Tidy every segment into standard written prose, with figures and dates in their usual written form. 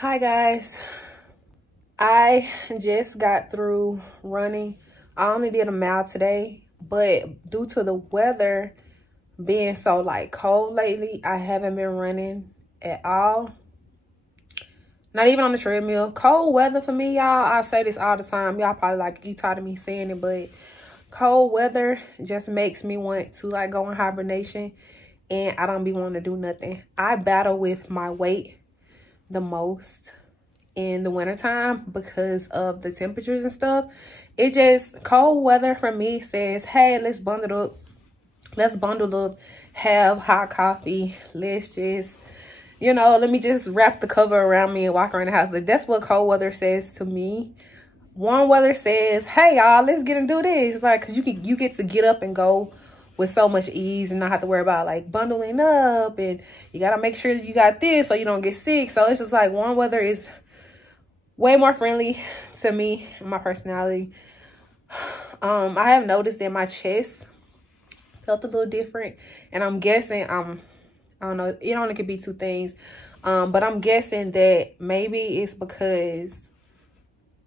Hi guys, I just got through running. I only did a mile today, but due to the weather being so like cold lately, I haven't been running at all. Not even on the treadmill. Cold weather for me, y'all, I say this all the time. Y'all probably like, you tired of me saying it, but cold weather just makes me want to like go in hibernation, and I don't be wanting to do nothing. I battle with my weight the most in the wintertime because of the temperatures and stuff. It just, cold weather for me says, hey, let's bundle up, have hot coffee, let's just, you know, let me just wrap the cover around me and walk around the house. Like, that's what cold weather says to me. Warm weather says, hey y'all, let's get and do this. Like, cause you get to get up and go with so much ease and not have to worry about like bundling up, and you gotta make sure you got this so you don't get sick. So it's just like warm weather is way more friendly to me and my personality. I have noticed that my chest felt a little different, and I'm guessing I don't know, it only could be two things, but I'm guessing that maybe it's because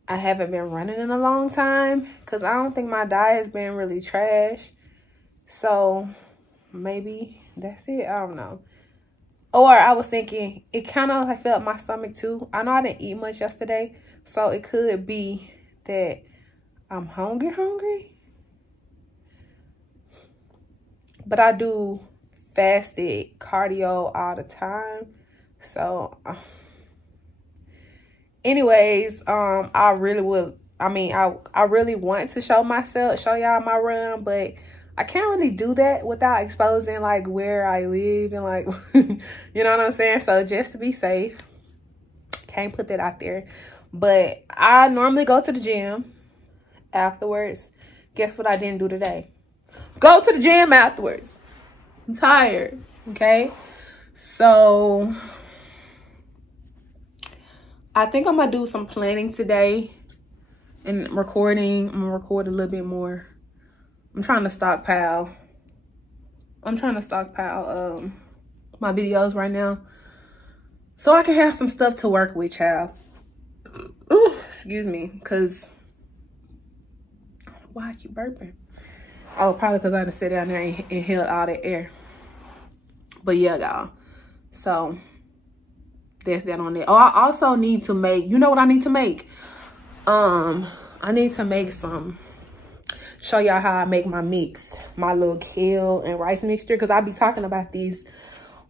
I haven't been running in a long time, because I don't think my diet has been really trash. So maybe that's it. I don't know. Or I was thinking it kind of like felt my stomach too. I know I didn't eat much yesterday, so it could be that I'm hungry. But I do fasted cardio all the time. So anyways, I really want to show y'all my run, but I can't really do that without exposing like where I live and like, you know what I'm saying? So just to be safe, can't put that out there. But I normally go to the gym afterwards. Guess what I didn't do today? Go to the gym afterwards. I'm tired, okay? So I think I'm gonna do some planning today and recording. I'm gonna record a little bit more. I'm trying to stockpile my videos right now, so I can have some stuff to work with, child. Ooh, excuse me, because why I keep burping? Oh, probably because I had to sit down there and inhale all that air. But yeah, y'all. So that's that on there. Oh, I also need to make, you know what I need to make? I need to make show y'all how I make my mix, my little kale and rice mixture, because I'll be talking about these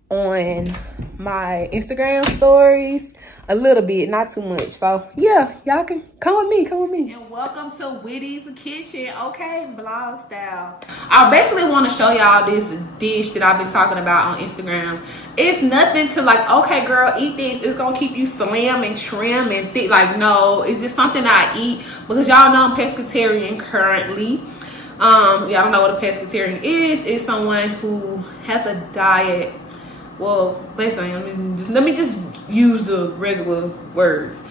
on my Instagram stories a little bit, not too much. So yeah, y'all can come with me. And welcome to Witty's Kitchen, okay, vlog style. I basically want to show y'all this dish that I've been talking about on Instagram. It's nothing to like, okay girl, eat this, it's gonna keep you slim and trim and thick. Like, no, it's just something I eat because y'all know I'm pescatarian currently. Y'all don't know what a pescatarian is. It's someone who has a diet, well, basically, let me just use the regular words.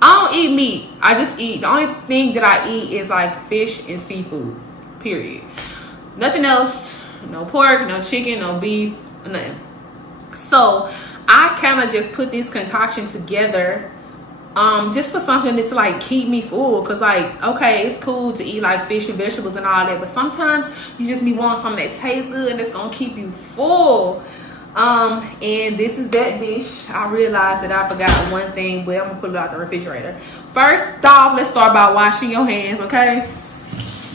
I don't eat meat. I just eat, the only thing that I eat is like fish and seafood, period. Nothing else, no pork, no chicken, no beef, nothing. So I kind of just put this concoction together just for something that's like keep me full, because like, okay, it's cool to eat like fish and vegetables and all that, but sometimes you just be wanting something that tastes good and that's gonna keep you full. And this is that dish. I realized that I forgot one thing, but I'm gonna put it out the refrigerator. First off, let's start by washing your hands, okay?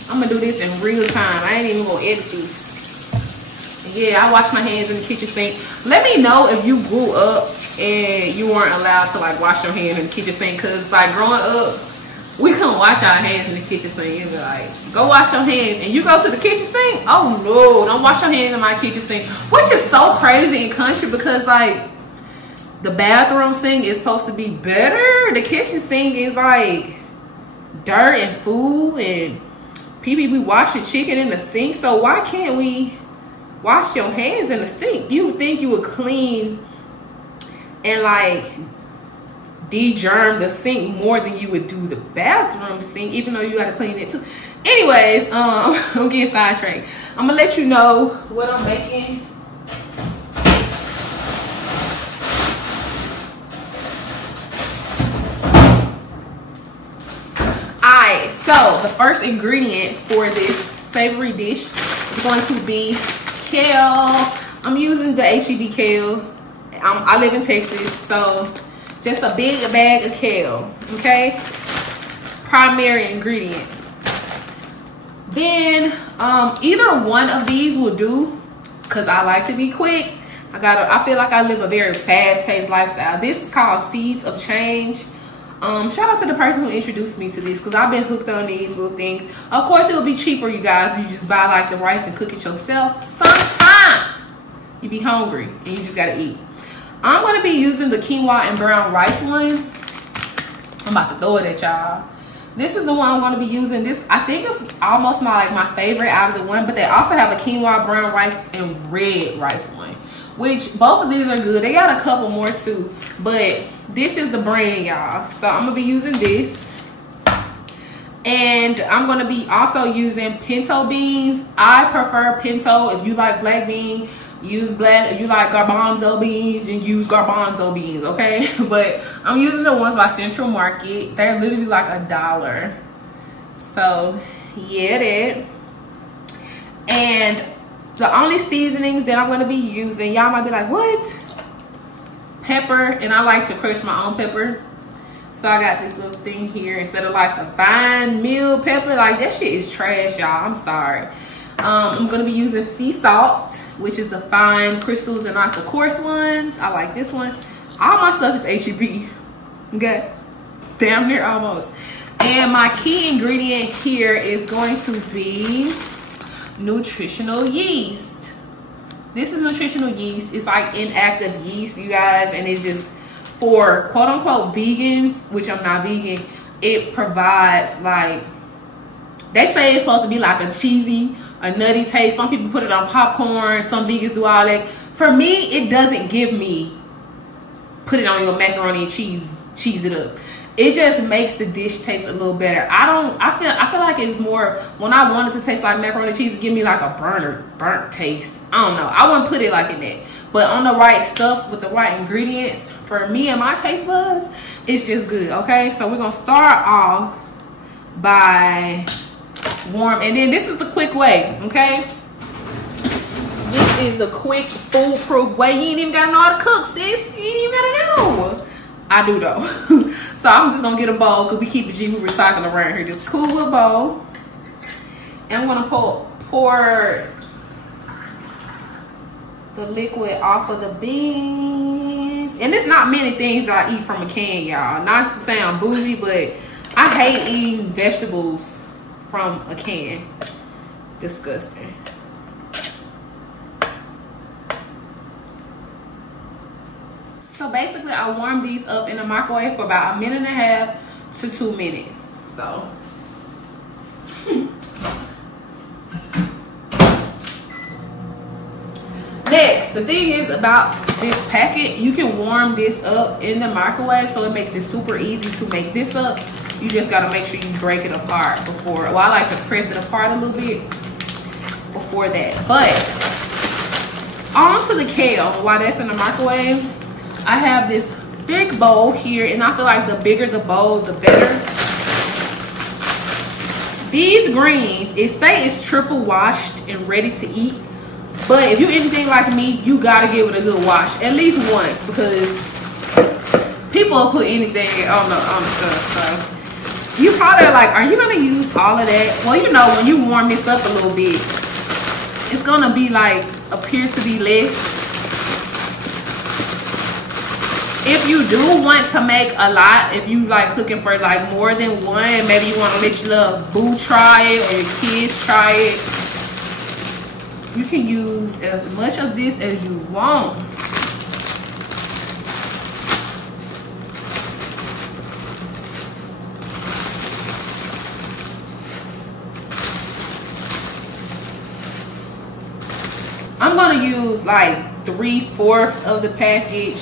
I'm gonna do this in real time. I ain't even gonna edit these. Yeah, I wash my hands in the kitchen sink. Let me know if you grew up and you weren't allowed to like wash your hands in the kitchen sink, because like growing up, we couldn't wash our hands in the kitchen sink. You'd be like, go wash your hands, and you go to the kitchen sink? Oh no, don't wash your hands in my kitchen sink. Which is so crazy in country, because like the bathroom sink is supposed to be better. The kitchen sink is like dirt and food, and people be washing chicken in the sink. So why can't we wash your hands in the sink? You would think you would clean and like de-germ the sink more than you would do the bathroom sink, even though you gotta clean it too. Anyways, I'm getting sidetracked. I'm gonna let you know what I'm making. So the first ingredient for this savory dish is going to be kale. I'm using the HEB kale. I live in Texas, so just a big bag of kale, okay? Primary ingredient. Then either one of these will do, because I like to be quick. I feel like I live a very fast-paced lifestyle. This is called Seeds of Change. Shout out to the person who introduced me to this, because I've been hooked on these little things. Of course, it'll be cheaper, you guys. You just buy like the rice and cook it yourself. Sometimes you be hungry and you just gotta eat. I'm gonna be using the quinoa and brown rice one. I'm about to throw it at y'all. This is the one I'm gonna be using. This, I think it's almost my favorite out of the one, but they also have a quinoa, brown rice, and red rice one, which both of these are good. They got a couple more too, but this is the brand, y'all. So I'm gonna be using this. And I'm gonna be also using pinto beans. I prefer pinto. If you like black bean, use black. If you like garbanzo beans, you use garbanzo beans, okay? But I'm using the ones by Central Market. They're literally like $1. So yeah, that. And the only seasonings that I'm gonna be using, y'all might be like, what? Pepper, and I like to crush my own pepper. So I got this little thing here instead of like the fine meal pepper. Like, that shit is trash, y'all. I'm sorry. I'm gonna be using sea salt, which is the fine crystals and not the coarse ones. I like this one. All my stuff is HEB. Okay, damn near almost. And my key ingredient here is going to be nutritional yeast. This is nutritional yeast. It's like inactive yeast, you guys, and it's just for quote unquote vegans, which I'm not vegan. It provides, like, they say it's supposed to be like a cheesy, a nutty taste. Some people put it on popcorn. Some vegans do all that. For me, it doesn't give me put it on your macaroni and cheese it up. It just makes the dish taste a little better. I feel like it's more, when I want it to taste like macaroni and cheese, it give me like a burnt taste. I don't know. I wouldn't put it like in that. But on the right stuff with the right ingredients, for me and my taste buds, it's just good, okay? So we're gonna start off by warm, and then this is the quick way, okay? This is the quick foolproof way. You ain't even gotta know how to cook, sis. You ain't even gotta know. I do though. So I'm just gonna get a bowl, because we keep it G, we recycling around here. Just cool with a bowl. And I'm gonna pour the liquid off of the beans. And it's not many things that I eat from a can, y'all. Not to sound bougie, but I hate eating vegetables from a can. Disgusting. So basically, I warm these up in the microwave for about 1.5 to 2 minutes. So next, the thing is about this packet, you can warm this up in the microwave, so it makes it super easy to make this up. You just gotta make sure you break it apart before. Well, I like to press it apart a little bit before that. But on to the kale. While that's in the microwave, I have this big bowl here, and I feel like the bigger the bowl, the better. These greens, it say it's triple washed and ready to eat. But if you anything like me, you gotta give it a good wash at least once, because people will put anything on the stuff. So you probably are like, are you gonna use all of that? Well, you know, when you warm this up a little bit, it's gonna be like appear to be less. If you do want to make a lot, if you like cooking for like more than one, maybe you want to let your little boo try it or your kids try it, you can use as much of this as you want. I'm gonna use like 3/4 of the package,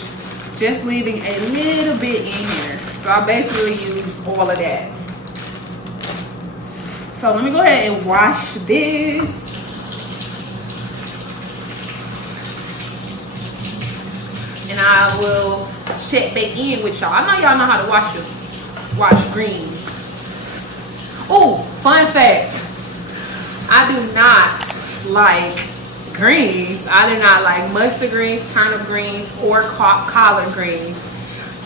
just leaving a little bit in here. So I basically used all of that. So let me go ahead and wash this. And I will check back in with y'all. I know y'all know how to wash greens. Oh, fun fact. I do not like greens. I do not like mustard greens, turnip greens, or collard greens.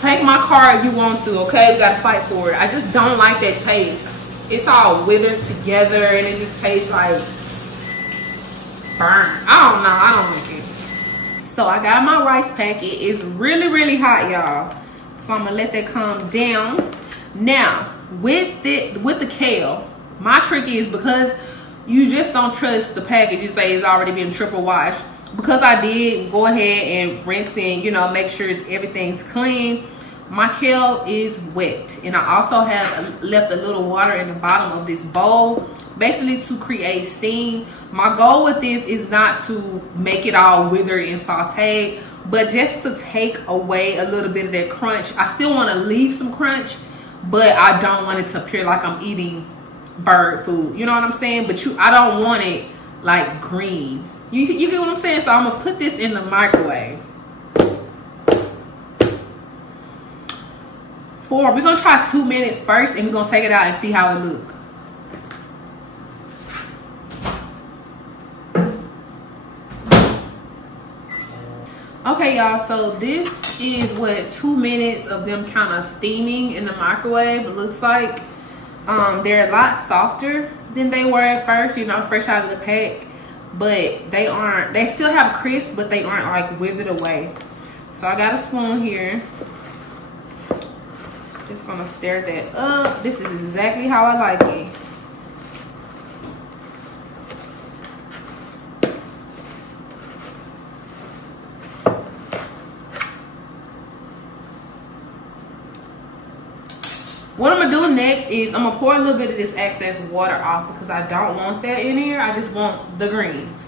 Take my card if you want to, okay? We gotta fight for it. I just don't like that taste. It's all withered together and it just tastes like burnt. I don't know. I don't like it. So I got my rice packet. It's really, really hot, y'all. So I'm gonna let that calm down. Now, with the kale, my trick is, because you just don't trust the package, you say it's already been triple washed. Because I did go ahead and rinse and, you know, make sure everything's clean, my kale is wet. And I also have left a little water in the bottom of this bowl, basically to create steam. My goal with this is not to make it all withered and sauteed, but just to take away a little bit of that crunch. I still want to leave some crunch, but I don't want it to appear like I'm eating bird food. You know what I'm saying? But I don't want it like greens. You get what I'm saying? So I'm gonna put this in the microwave. We're gonna try 2 minutes first, and we're gonna take it out and see how it looks. Okay, y'all, so this is what 2 minutes of them kind of steaming in the microwave looks like. They're a lot softer than they were at first, you know, fresh out of the pack, but they still have crisp, but they aren't like withered away. So I got a spoon here. Just gonna stir that up. This is exactly how I like it. What I'm gonna do next is I'm gonna pour a little bit of this excess water off, because I don't want that in here. I just want the greens.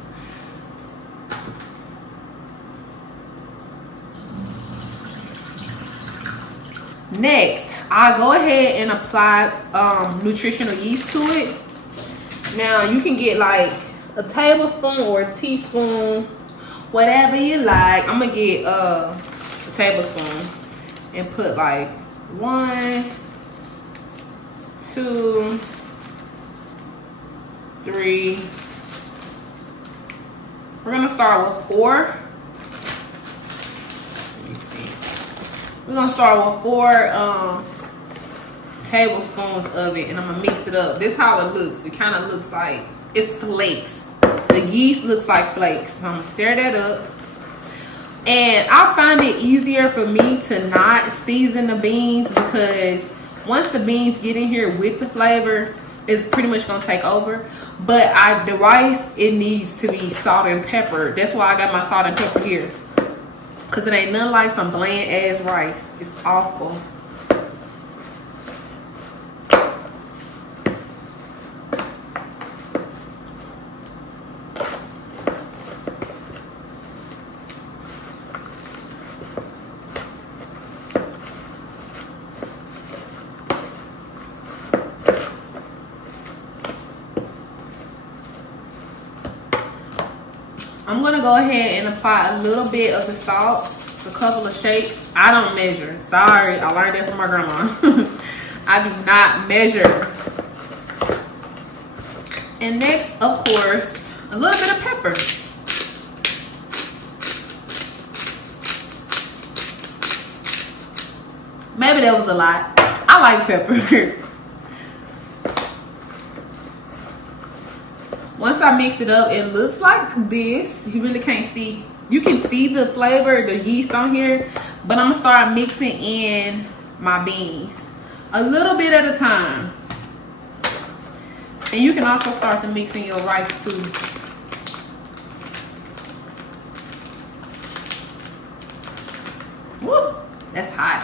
Next, I go ahead and apply nutritional yeast to it. Now you can get like a tablespoon or a teaspoon, whatever you like. I'm gonna get a tablespoon and put like 1, 2, 3. We're gonna start with 4. Let me see. We're gonna start with 4 tablespoons of it, and I'm gonna mix it up. This is how it looks. It kind of looks like it's flakes. The yeast looks like flakes. So I'm gonna stir that up. And I find it easier for me to not season the beans, because once the beans get in here with the flavor, it's pretty much gonna take over. But the rice, it needs to be salt and pepper. That's why I got my salt and pepper here, because it ain't nothing like some bland ass rice. It's awful. I'm gonna go ahead and apply a little bit of the salt, a couple of shakes. I don't measure. Sorry, I learned that from my grandma. I do not measure. And next, of course, a little bit of pepper. Maybe that was a lot. I like pepper. Once I mix it up, it looks like this. You really can't see. You can see the flavor, the yeast on here. But I'm gonna start mixing in my beans, a little bit at a time. And you can also start to mix in your rice too. Woo, that's hot.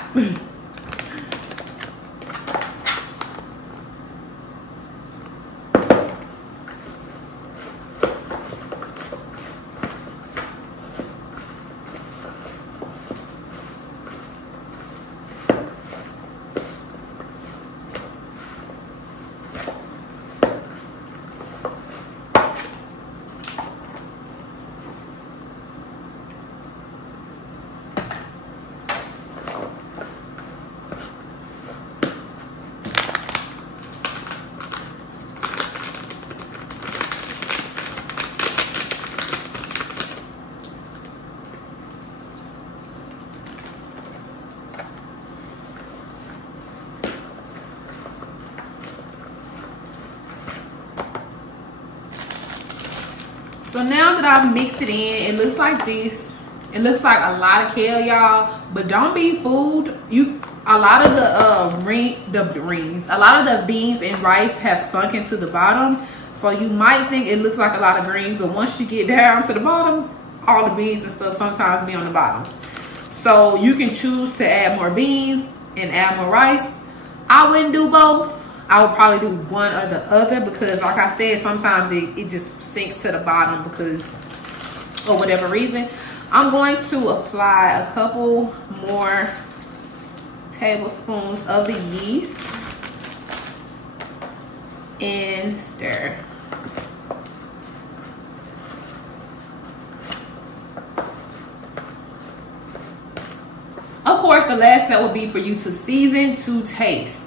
So now that I've mixed it in, it looks like this. It looks like a lot of kale, y'all, but don't be fooled. A lot of the beans and rice have sunk into the bottom, so you might think it looks like a lot of greens, but once you get down to the bottom, all the beans and stuff sometimes be on the bottom. So you can choose to add more beans and add more rice. I wouldn't do both. I would probably do one or the other, because like I said, sometimes it just sinks to the bottom because for whatever reason. I'm going to apply a couple more tablespoons of the yeast and stir. Of course, the last step would be for you to season to taste.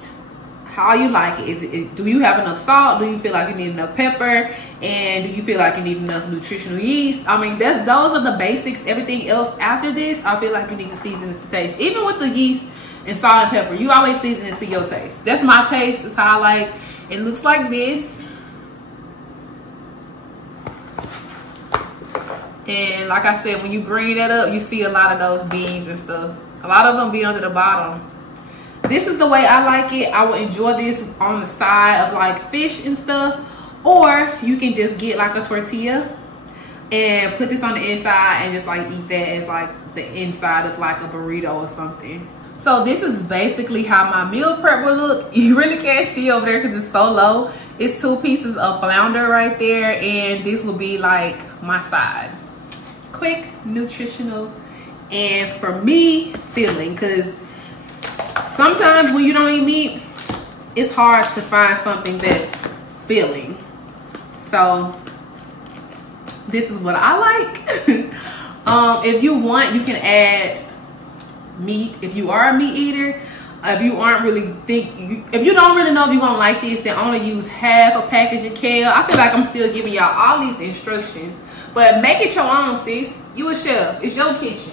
How you like it. Do you have enough salt? Do you feel like you need enough pepper? And do you feel like you need enough nutritional yeast? I mean, those are the basics. Everything else after this, I feel like you need to season it to taste. Even with the yeast and salt and pepper, you always season it to your taste. That's my taste. That's how I like. It looks like this. And like I said, when you bring that up, you see a lot of those beans and stuff. A lot of them be under the bottom. This is the way I like it. I would enjoy this on the side of like fish and stuff. Or you can just get like a tortilla and put this on the inside and just like eat that as like the inside of like a burrito or something. So this is basically how my meal prep will look. You really can't see over there because it's so low. It's 2 pieces of flounder right there, and this will be like my side. Quick, nutritional, and for me, filling, because sometimes when you don't eat meat, it's hard to find something that's filling. So this is what I like. If you want, you can add meat if you are a meat eater. If you don't really know if you're gonna like this, then only use half a package of kale. I feel like I'm still giving y'all all these instructions, but make it your own, sis. You a chef. It's your kitchen.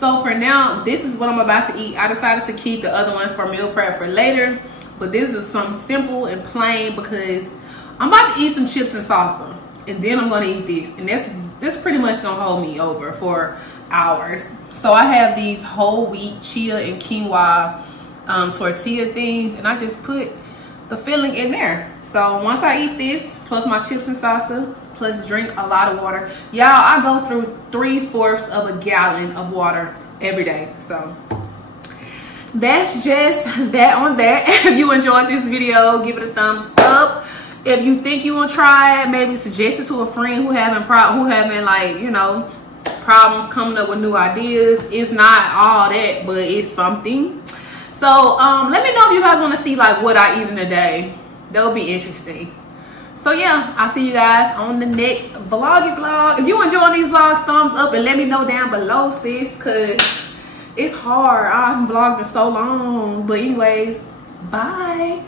So for now, this is what I'm about to eat. I decided to keep the other ones for meal prep for later, but this is something simple and plain because I'm about to eat some chips and salsa, and then I'm gonna eat this, and that's pretty much gonna hold me over for hours. So I have these whole wheat chia and quinoa tortilla things, and I just put the filling in there. So once I eat this, plus my chips and salsa, plus drink a lot of water. Y'all, I go through 3/4 of a gallon of water every day. So that's just that on that. If you enjoyed this video, give it a thumbs up. If you think you want to try it, maybe suggest it to a friend who having like, you know, problems coming up with new ideas. It's not all that, but it's something. So let me know if you guys want to see like what I eat in a day. That'll be interesting. So yeah, I'll see you guys on the next vlog. If you enjoy these vlogs, thumbs up and let me know down below, sis, because it's hard. I haven't vlogged in so long. But anyways, bye.